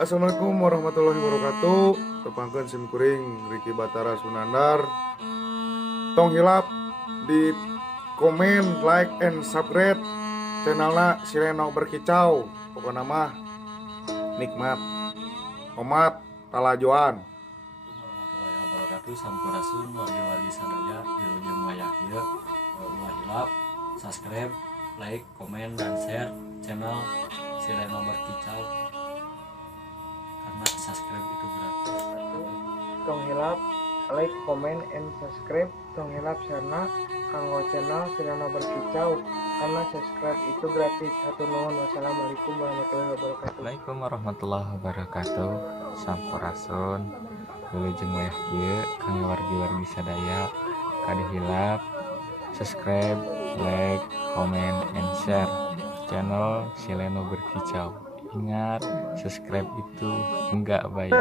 Assalamualaikum warahmatullahi wabarakatuh. Tepangkeun sim kuring Riki Batara Sunandar. Tong hilap di komen, like, and subscribe channelna Sileno Berkicau. Pokoknya mah nikmat, omat, talajuan. Warahmatullahi wabarakatuh. Sampurasun wargi-wargi sadaya wilujeng wayah ieu ulah hilap subscribe, like, komen, dan share channel Sileno Berkicau karena subscribe itu gratis. Tong hilap like, comment, and subscribe tong hilap sarna kanggo channel Sileno Berkicau karena subscribe itu gratis. Hatur nuhun. Wassalamualaikum warahmatullahi wabarakatuh. Assalamualaikum warahmatullahi wabarakatuh. Sampurasun wilujeng wayah ieu kangge wargi-wargi sadaya kade hilap subscribe, like, comment, and share channel Sileno Berkicau. Ingat, subscribe itu enggak bayar.